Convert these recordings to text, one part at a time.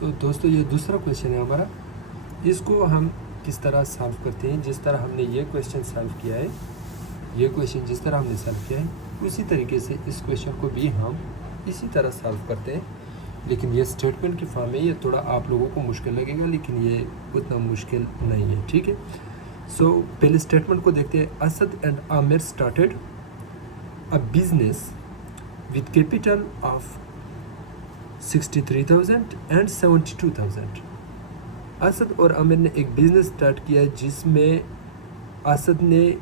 दोस्तों ये दूसरा क्वेश्चन है हमारा। इसको हम किस तरह सॉल्व करते हैं? जिस तरह हमने ये क्वेश्चन सॉल्व किया है, ये क्वेश्चन जिस तरह हमने सॉल्व किया है उसी तरीके से इस क्वेश्चन को भी हम इसी तरह सॉल्व करते हैं। लेकिन ये स्टेटमेंट की फॉर्म में, ये थोड़ा आप लोगों को मुश्किल लगेगा, लेकिन ये उतना मुश्किल नहीं है, ठीक है। पहले स्टेटमेंट को देखते हैं। Asad and Aamir started a business with capital of 63,000 and 72,000। Asad और आमिर ने एक बिज़नेस स्टार्ट किया जिसमें असद ने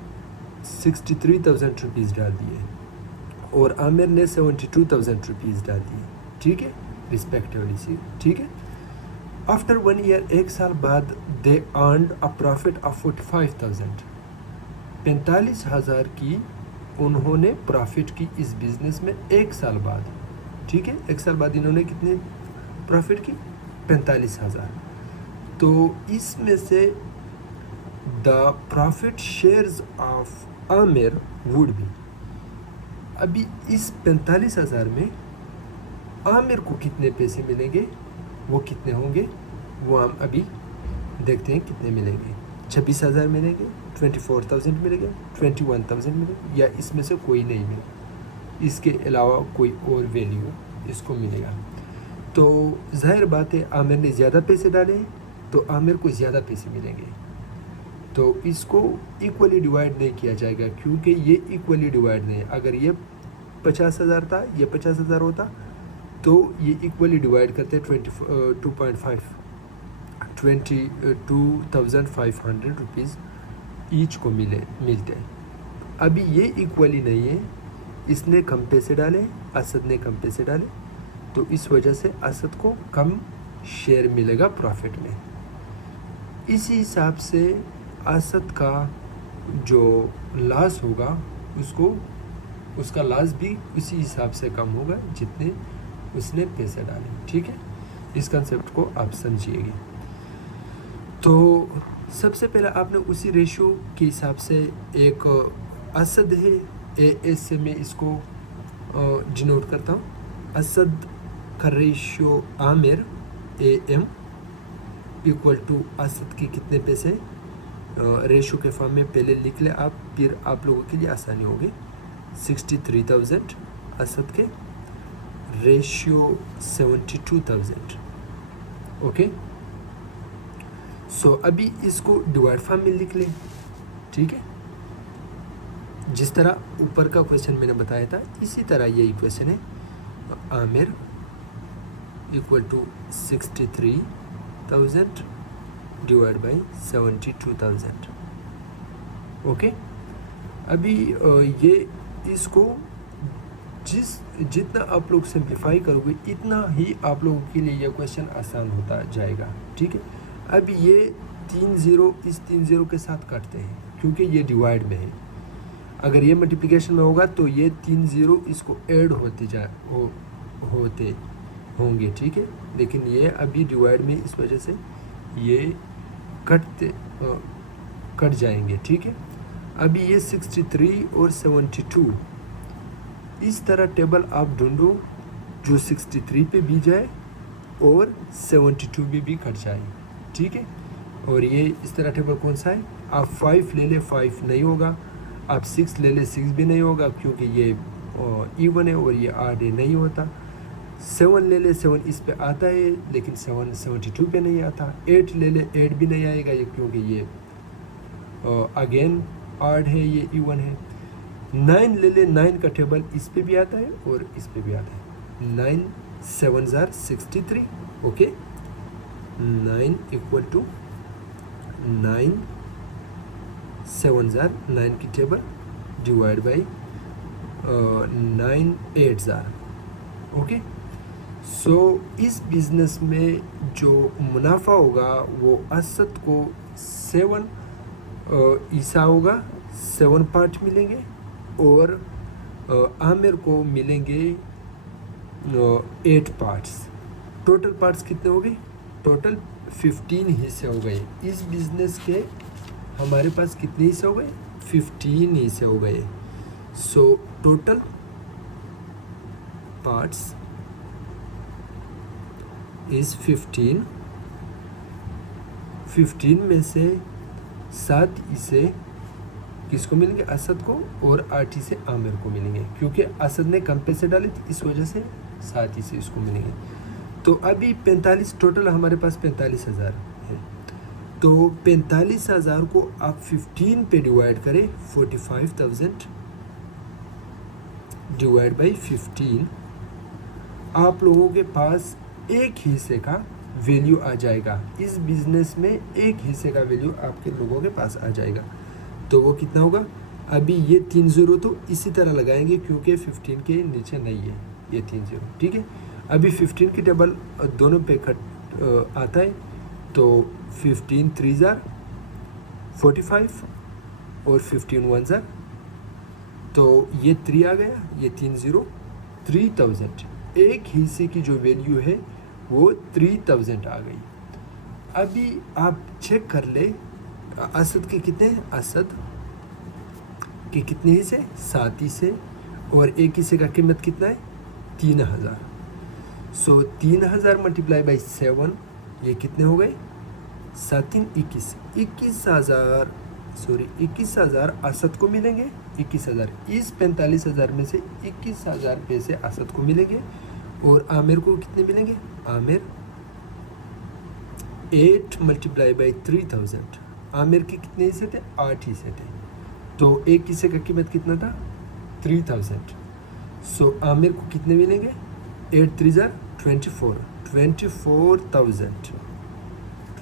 63,000 रुपीज़ डाल दिए और आमिर ने 72,000 रुपीज़ डाल दिए, ठीक है, रिस्पेक्टिवली सी, ठीक है। आफ्टर 1 ईयर, एक साल बाद, दे अर्नड अ प्रॉफिट ऑफ 45,000। 45,000 की उन्होंने प्रॉफिट की इस बिज़नेस में एक साल बाद, ठीक है। एक साल बाद इन्होंने कितने प्रॉफिट की? 45,000। तो इसमें से the profit shares of Aamir would be, अभी इस 45,000 में आमिर को कितने पैसे मिलेंगे, वो कितने होंगे, वो हम अभी देखते हैं कितने मिलेंगे। 26,000 मिलेंगे, 24,000 मिलेंगे, 21,000 मिलेंगे, या इसमें से कोई नहीं मिलेगा, इसके अलावा कोई और वैल्यू इसको मिलेगा। तो जाहिर बात है आमिर ने ज़्यादा पैसे डाले हैं तो आमिर को ज़्यादा पैसे मिलेंगे। तो इसको इक्वली डिवाइड नहीं किया जाएगा क्योंकि ये इक्वली डिवाइड नहीं है। अगर ये 50,000 था, ये 50,000 होता तो ये इक्वली डिवाइड करते 22,500 रुपीज़ ईच को मिलते हैं। अभी ये इक्वली नहीं है, इसने कम पैसे डाले, असद ने कम पैसे डाले, तो इस वजह से असद को कम शेयर मिलेगा प्रॉफिट में। इसी हिसाब से असद का जो लॉस होगा उसका लॉस भी उसी हिसाब से कम होगा जितने उसने पैसे डाले, ठीक है। इस कंसेप्ट को आप समझिएगा। तो सबसे पहले आपने उसी रेशियो के हिसाब से, एक असद है, एस से मैं इसको डिनोट करता हूँ। असद का ratio Aamir AM equal to Asad के कितने पैसे, रेशियो के फॉर्म में पहले लिख ले आप, फिर आप लोगों के लिए आसानी होगी। 63,000 असद के, रेशियो 72,000, ओके। अभी इसको डिवाइड फॉर्म में लिख लें, ठीक है। जिस तरह ऊपर का क्वेश्चन मैंने बताया था इसी तरह ये इक्वेशन है। Aamir equal to 63,000 divide by 72,000, okay. अभी ये इसको जितना आप लोग सिंप्लीफाई करोगे इतना ही आप लोगों के लिए यह क्वेश्चन आसान होता जाएगा, ठीक है। अब ये 3 ज़ीरो इस 3 ज़ीरो के साथ काटते हैं क्योंकि ये डिवाइड में है। अगर ये मल्टीप्लिकेशन में होगा तो ये 3 ज़ीरो इसको ऐड होते होंगे, ठीक है। लेकिन ये अभी डिवाइड में, इस वजह से ये कट जाएंगे, ठीक है। अभी ये 63 और 72, इस तरह टेबल आप ढूंढो जो 63 पे भी जाए और 72 में भी कट जाए, ठीक है। और ये इस तरह टेबल कौन सा है? आप 5 ले ले, 5 नहीं होगा। आप 6 ले ले, 6 भी नहीं होगा क्योंकि ये इवन है और ये आड है, नहीं होता। 7 ले ले, 7 इस पे आता है लेकिन 7 72 पे नहीं आता। 8 ले ले, 8 भी नहीं आएगा ये क्योंकि ये अगेन आड है, ये इवन है। 9 ले ले, 9 का टेबल इस पे भी आता है और इस पे भी आता है। 9 7 ज़ार 63, ओके। 9 इक्वल टू 9 7 ज़ार 9 की टेबल डिवाइड बाई 9 8 ज़ार, ओके। इस बिज़नेस में जो मुनाफा होगा वो असद को 7 हिस्सा होगा, 7 पार्ट मिलेंगे और आमिर को मिलेंगे 8 पार्ट्स। टोटल पार्ट्स कितने हो गए? टोटल 15 हिस्से हो गए। इस बिज़नेस के हमारे पास कितने हिस्से हो गए? 15 हिस्से हो गए। Total parts is 15। 15 में से 7 इसे किसको मिलेंगे? असद को, और 8 इसे आमिर को मिलेंगे, क्योंकि असद ने कम पैसे डाले थे इस वजह से 7 इसे इसको मिलेंगे। तो अभी 45 टोटल हमारे पास 45,000 है। तो 45,000 को आप 15 पे डिवाइड करें, 45,000 डिवाइड बाई 15, आप लोगों के पास एक हिस्से का वैल्यू आ जाएगा। इस बिज़नेस में एक हिस्से का वैल्यू आपके लोगों के पास आ जाएगा। तो वो कितना होगा? अभी ये 3 ज़ीरो तो इसी तरह लगाएंगे क्योंकि 15 के नीचे नहीं है ये 3 ज़ीरो, ठीक है। अभी 15 की टेबल दोनों पे आता है, तो 15 3 जार 45 और 15 1 जार, तो ये 3 आ गया, ये 3 ज़ीरो 3000। एक हिस्से की जो वैल्यू है वो 3000 आ गई। अभी आप चेक कर ले असद के कितने हैं? असद के कितने हिस्से? 7 हिस्से, और एक हिस्से का कीमत कितना है? 3000। सो 3000 मल्टीप्लाई बाई 7, ये कितने हो गए? 7 21, 21,000 असद को मिलेंगे। 21,000 इस 45,000 में से 21,000 पैसे असद को मिलेंगे, और आमिर को कितने मिलेंगे? आमिर 8 मल्टीप्लाई बाई 3000, आमिर के कितने हिस्से थे? 8 हिस्से थे, तो एक हिस्से का कीमत कितना था? 3000। सो आमिर को कितने मिलेंगे? 8 3 जार 24,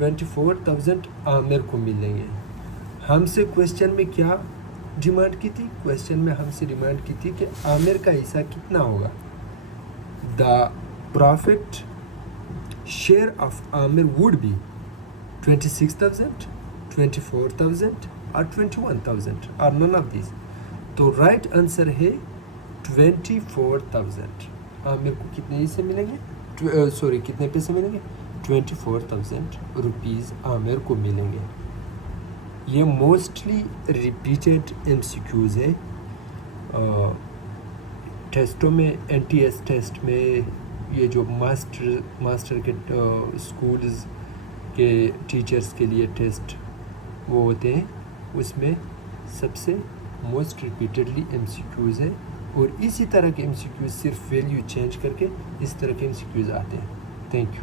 24,000 आमिर को मिलेंगे। हमसे क्वेश्चन में क्या डिमांड की थी? क्वेश्चन में हमसे डिमांड की थी कि आमिर का हिस्सा कितना होगा। The profit share of Aamir would be 26,000, 24,000 और 21,000 और नन ऑफ दिस। तो राइट आंसर है 24,000। आमिर को कितने हिस्से मिलेंगे? कितने पैसे मिलेंगे? 24,000 रुपीज़ आमिर को मिलेंगे। ये मोस्टली रिपीटेड MCQs है टेस्टों में, NTS टेस्ट में। ये जो मास्टर के स्कूल्स के टीचर्स के लिए टेस्ट वो होते हैं, उसमें सबसे मोस्ट रिपीटेडली MCQs है। और इसी तरह के MCQs सिर्फ वैल्यू चेंज करके इस तरह के MCQs आते हैं। Thank you.